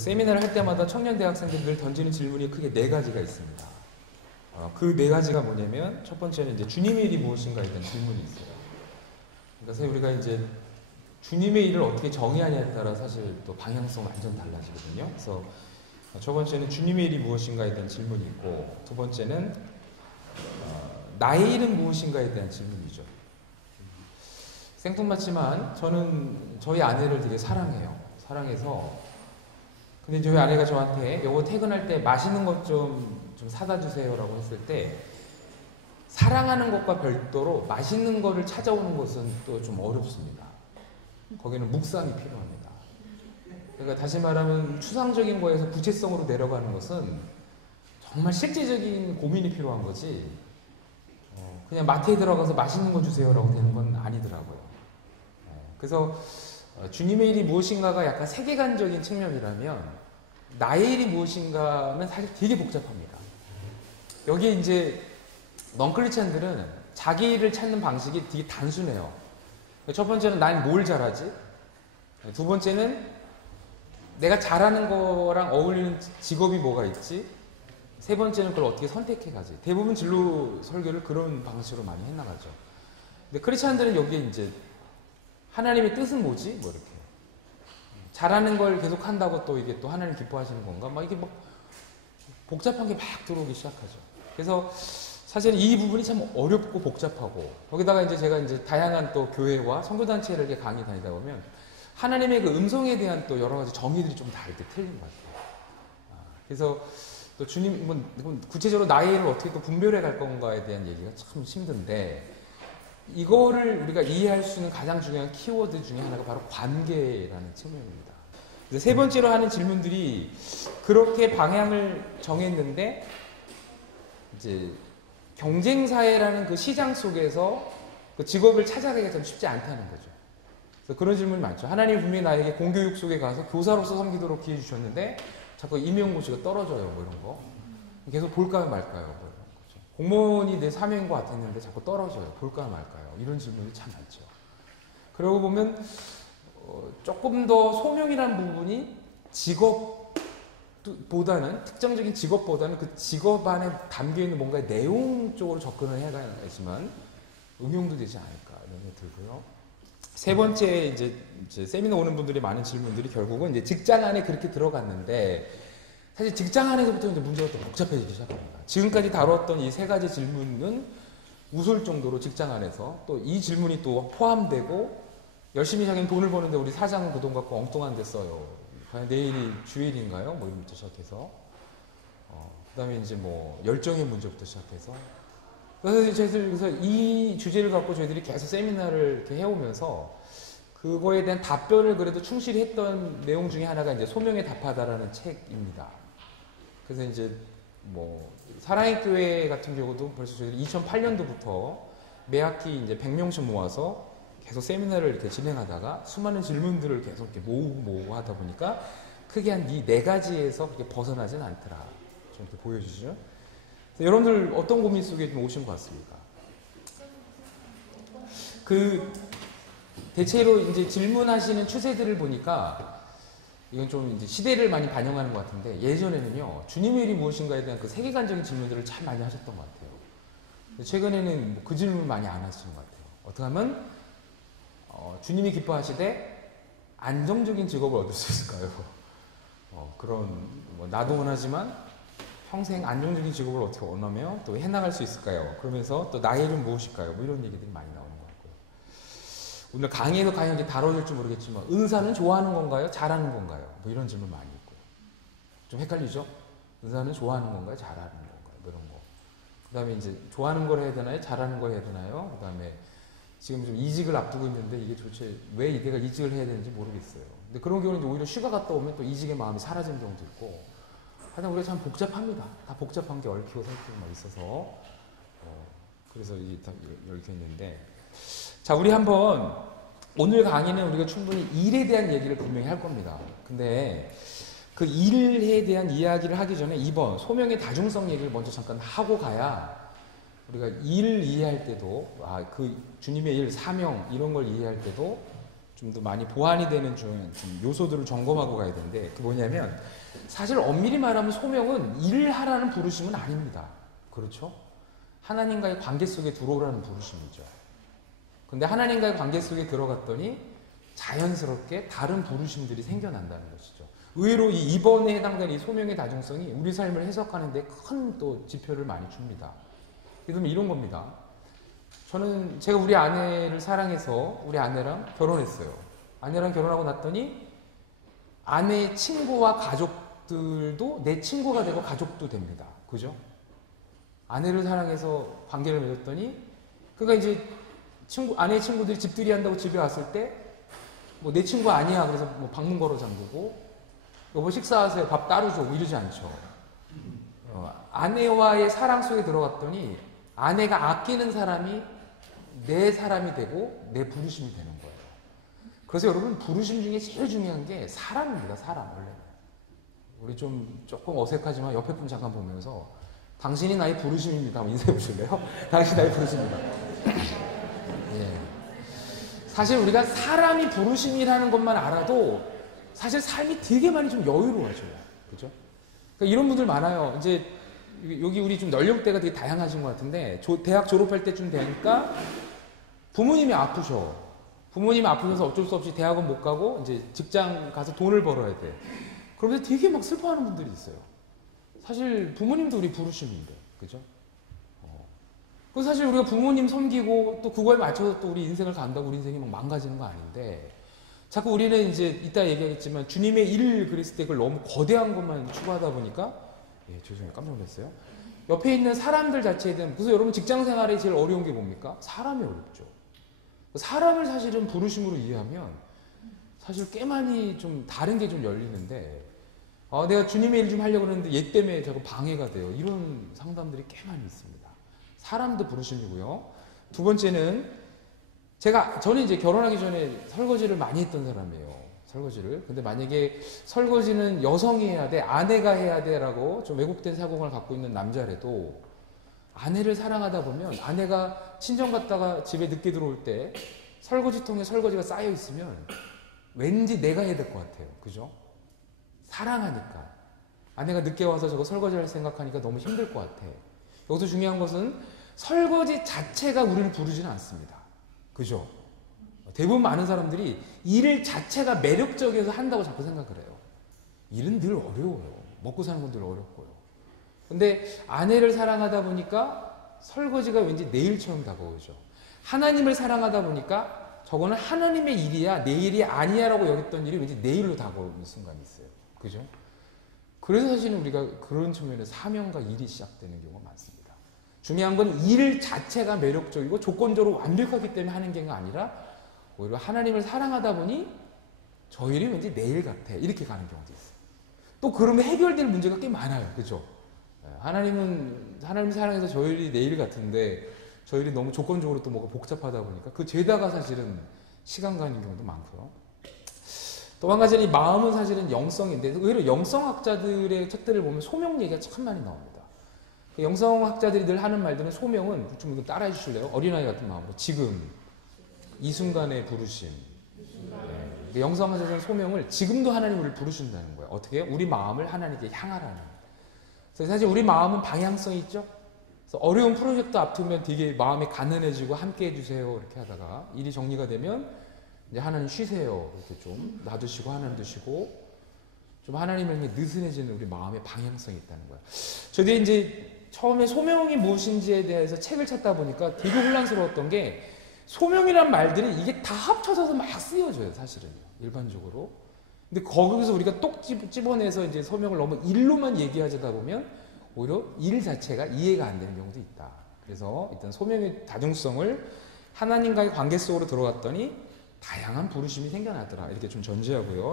세미나를 할 때마다 청년 대학생들이 늘 던지는 질문이 크게 네 가지가 있습니다. 그 네 가지가 뭐냐면 첫 번째는 이제 주님의 일이 무엇인가에 대한 질문이 있어요. 그러니까 우리가 이제 주님의 일을 어떻게 정의하냐에 따라 사실 또 방향성 완전 달라지거든요. 그래서 첫 번째는 주님의 일이 무엇인가에 대한 질문이 있고, 두 번째는 나의 일은 무엇인가에 대한 질문이죠. 생뚱맞지만 저는 저희 아내를 되게 사랑해요. 사랑해서 근데 저희 아내가 저한테 요거 퇴근할 때 맛있는 것 좀 사다 주세요라고 했을 때, 사랑하는 것과 별도로 맛있는 거를 찾아오는 것은 또 좀 어렵습니다. 거기는 묵상이 필요합니다. 그러니까 다시 말하면 추상적인 거에서 구체성으로 내려가는 것은 정말 실제적인 고민이 필요한 거지, 그냥 마트에 들어가서 맛있는 거 주세요라고 되는 건 아니더라고요. 그래서 주님의 일이 무엇인가가 약간 세계관적인 측면이라면, 나의 일이 무엇인가는 사실 되게 복잡합니다. 여기에 이제 넌클리찬들은 자기 일을 찾는 방식이 되게 단순해요. 첫 번째는 난 뭘 잘하지? 두 번째는 내가 잘하는 거랑 어울리는 직업이 뭐가 있지? 세 번째는 그걸 어떻게 선택해 가지? 대부분 진로 설교를 그런 방식으로 많이 해나가죠. 근데 크리스찬들은 여기에 이제 하나님의 뜻은 뭐지? 뭐 이렇게. 잘하는 걸 계속 한다고 또 이게 또 하나님 기뻐하시는 건가? 막 이게 막 복잡한 게 막 들어오기 시작하죠. 그래서 사실 이 부분이 참 어렵고 복잡하고, 거기다가 이제 제가 이제 다양한 또 교회와 선교단체를 이렇게 강의 다니다 보면 하나님의 그 음성에 대한 또 여러 가지 정의들이 좀 다르게 틀린 것 같아요. 그래서 또 주님, 구체적으로 나의 일을 어떻게 또 분별해 갈 건가에 대한 얘기가 참 힘든데, 이거를 우리가 이해할 수 있는 가장 중요한 키워드 중에 하나가 바로 관계라는 측면입니다. 세 번째로 하는 질문들이 그렇게 방향을 정했는데, 이제 경쟁사회라는 그 시장 속에서 그 직업을 찾아가기가 좀 쉽지 않다는 거죠. 그래서 그런 질문이 많죠. 하나님이 분명히 나에게 공교육 속에 가서 교사로서 섬기도록 기회 주셨는데 자꾸 임용고시가 떨어져요, 뭐 이런 거. 계속 볼까요 말까요, 뭐 이런 거죠. 공무원이 내 사명과 같았는데 자꾸 떨어져요, 볼까요 말까요, 이런 질문이 참 많죠. 그러고 보면 조금 더 소명이라는 부분이 직업보다는, 특정적인 직업보다는 그 직업 안에 담겨있는 뭔가의 내용 쪽으로 접근을 해야 하지만 응용도 되지 않을까 이런 생각이 들고요. 세 번째, 이제 세미나 오는 분들이 많은 질문들이 결국은 이제 직장 안에 그렇게 들어갔는데, 사실 직장 안에서부터 이제 문제가 또 복잡해지기 시작합니다. 지금까지 다뤘던 이 세 가지 질문은 웃을 정도로 직장 안에서 또 이 질문이 또 포함되고, 열심히 자기는 돈을 버는데 우리 사장은 그 돈 갖고 엉뚱한 데 써요. 과연 내일이 주일인가요? 뭐 이런부터 시작해서, 그 다음에 이제 뭐 열정의 문제부터 시작해서, 그래서 이 주제를 갖고 저희들이 계속 세미나를 이렇게 해오면서 그거에 대한 답변을 그래도 충실히 했던 내용 중에 하나가 이제 소명에 답하다라는 책입니다. 그래서 이제 뭐 사랑의 교회 같은 경우도 벌써 저희들이 2008년도부터 매 학기 이제 100명씩 모아서 계속 세미나를 이렇게 진행하다가 수많은 질문들을 계속 이렇게 모으고 하다 보니까 크게 한 이 네 가지에서 그렇게 벗어나진 않더라. 좀 이렇게 보여주시죠. 여러분들 어떤 고민 속에 좀 오신 것 같습니까? 그 대체로 이제 질문하시는 추세들을 보니까 이건 좀 이제 시대를 많이 반영하는 것 같은데, 예전에는요 주님의 일이 무엇인가에 대한 그 세계관적인 질문들을 참 많이 하셨던 것 같아요. 최근에는 뭐그 질문 많이 안 하시는 것 같아요. 어떻게 하면 주님이 기뻐하시되 안정적인 직업을 얻을 수 있을까요? 그런 뭐 나도 원하지만 평생 안정적인 직업을 어떻게 원하며 또 해나갈 수 있을까요? 그러면서 또 나의 일은 무엇일까요? 뭐 이런 얘기들이 많이 나오는 것 같고요. 오늘 강의에서 과연 이게 다뤄질지 모르겠지만, 은사는 좋아하는 건가요? 잘하는 건가요? 뭐 이런 질문 많이 있고요. 좀 헷갈리죠? 은사는 좋아하는 건가요? 잘하는 건가요? 뭐 이런 거. 그 다음에 이제 좋아하는 걸 해야 되나요? 잘하는 걸 해야 되나요? 그 다음에 지금 좀 이직을 앞두고 있는데 이게 도대체 왜 내가 이직을 해야 되는지 모르겠어요. 근데 그런 경우는 오히려 휴가 갔다 오면 또 이직의 마음이 사라지는 경우도 있고, 하여튼 우리가 참 복잡합니다. 다 복잡한 게 얽히고 설키고 막 있어서, 그래서 이게 다 얽혀 있는데, 자, 우리 한번 오늘 강의는 우리가 충분히 일에 대한 얘기를 분명히 할 겁니다. 근데 그 일에 대한 이야기를 하기 전에 2번 소명의 다중성 얘기를 먼저 잠깐 하고 가야 우리가 일을 이해할 때도, 그 주님의 일, 사명 이런 걸 이해할 때도 좀 더 많이 보완이 되는 좀 요소들을 점검하고 가야 되는데, 그 뭐냐면 사실 엄밀히 말하면 소명은 일을 하라는 부르심은 아닙니다. 그렇죠? 하나님과의 관계 속에 들어오라는 부르심이죠. 근데 하나님과의 관계 속에 들어갔더니 자연스럽게 다른 부르심들이 생겨난다는 것이죠. 의외로 이번에 해당되는 이 소명의 다중성이 우리 삶을 해석하는 데 큰 또 지표를 많이 줍니다. 예를 들면 이런 겁니다. 제가 우리 아내를 사랑해서 우리 아내랑 결혼했어요. 아내랑 결혼하고 났더니 아내의 친구와 가족들도 내 친구가 되고 가족도 됩니다. 그죠? 아내를 사랑해서 관계를 맺었더니, 그러니까 이제 아내의 친구들이 집들이 한다고 집에 왔을 때, 뭐 내 친구 아니야. 그래서 뭐 방문 걸어 잠그고, 여보 식사하세요. 밥 따로 줘. 이러지 않죠. 아내와의 사랑 속에 들어갔더니 아내가 아끼는 사람이 내 사람이 되고 내 부르심이 되는 거예요. 그래서 여러분, 부르심 중에 제일 중요한 게 사람입니다. 사람, 원래는. 우리 조금 어색하지만 옆에 분 잠깐 보면서, 당신이 나의 부르심입니다. 한번 인사해 보실래요? 당신이 나의 부르심입니다. 예. 사실 우리가 사람이 부르심이라는 것만 알아도 사실 삶이 되게 많이 좀 여유로워져요. 그죠? 그러니까 이런 분들 많아요. 이제 여기 우리 좀 연령대가 되게 다양하신 것 같은데, 대학 졸업할 때쯤 되니까 부모님이 아프셔. 부모님이 아프셔서 어쩔 수 없이 대학은 못 가고 이제 직장 가서 돈을 벌어야 돼. 그러면서 되게 막 슬퍼하는 분들이 있어요. 사실 부모님도 우리 부르심인데, 그죠? 그 사실 우리가 부모님 섬기고 또 그거에 맞춰서 또 우리 인생을 간다고 우리 인생이 막 망가지는 거 아닌데, 자꾸 우리는 이제 이따 얘기하겠지만 주님의 일을 그랬을 때 그걸 너무 거대한 것만 추구하다 보니까, 예, 죄송해요. 깜짝 놀랐어요. 옆에 있는 사람들 자체에 대한, 그래서 여러분 직장 생활에 제일 어려운 게 뭡니까? 사람이 어렵죠. 사람을 사실은 부르심으로 이해하면 사실 꽤 많이 좀 다른 게 좀 열리는데, 내가 주님의 일 좀 하려고 그러는데 얘 때문에 자꾸 방해가 돼요. 이런 상담들이 꽤 많이 있습니다. 사람도 부르심이고요. 두 번째는, 저는 이제 결혼하기 전에 설거지를 많이 했던 사람이에요. 설거지를. 근데 만약에 설거지는 여성이 해야 돼, 아내가 해야 돼 라고 좀 왜곡된 사고를 갖고 있는 남자라도, 아내를 사랑하다 보면 아내가 친정 갔다가 집에 늦게 들어올 때 설거지통에 설거지가 쌓여 있으면 왠지 내가 해야 될 것 같아요. 그죠? 사랑하니까. 아내가 늦게 와서 저거 설거지할 생각하니까 너무 힘들 것 같아. 여기서 중요한 것은 설거지 자체가 우리를 부르지는 않습니다. 그죠? 대부분 많은 사람들이 일 자체가 매력적이어서 한다고 자꾸 생각을 해요. 일은 늘 어려워요. 먹고 사는 건 늘 어렵고요. 근데 아내를 사랑하다 보니까 설거지가 왠지 내 일처럼 다가오죠. 하나님을 사랑하다 보니까 저거는 하나님의 일이야, 내 일이 아니야 라고 여겼던 일이 왠지 내 일로 다가오는 순간이 있어요. 그죠? 그래서 사실은 우리가 그런 측면에서 사명과 일이 시작되는 경우가 많습니다. 중요한 건 일 자체가 매력적이고 조건적으로 완벽하기 때문에 하는 게 아니라, 오히려 하나님을 사랑하다 보니 저 일이 왠지 내 일 같아, 이렇게 가는 경우도 있어요. 또 그러면 해결될 문제가 꽤 많아요. 그죠? 하나님 사랑해서 저 일이 내 일 같은데 저 일이 너무 조건적으로 또 뭐가 복잡하다 보니까 그 죄다가 사실은 시간 가는 경우도 많고요. 또 한 가지는, 이 마음은 사실은 영성인데, 의외로 영성학자들의 책들을 보면 소명 얘기가 참 많이 나옵니다. 그 영성학자들이 늘 하는 말들은, 소명은 좀 이거 따라해 주실래요? 어린아이 같은 마음으로 지금 이 순간의 부르심. 네. 영성학자들은 소명을 지금도 하나님 우리를 부르신다는 거예요. 어떻게? 우리 마음을 하나님께 향하라는. 그래서 사실 우리 마음은 방향성이 있죠. 그래서 어려운 프로젝트 앞두면 되게 마음이 가난해지고 함께 해주세요 이렇게 하다가 일이 정리가 되면 이제 하나님 쉬세요 이렇게 좀 놔두시고 하나님도 쉬고, 좀 하나님을 느슨해지는 우리 마음의 방향성이 있다는 거예요. 저도 이제 처음에 소명이 무엇인지에 대해서 책을 찾다 보니까 되게 혼란스러웠던 게, 소명이란 말들이 이게 다 합쳐져서 막 쓰여져요, 사실은 일반적으로. 근데 거기서 우리가 똑 집어내서 이제 소명을 너무 일로만 얘기하다 보면 오히려 일 자체가 이해가 안 되는 경우도 있다. 그래서 일단 소명의 다중성을 하나님과의 관계 속으로 들어갔더니 다양한 부르심이 생겨나더라, 이렇게 좀 전제하고요.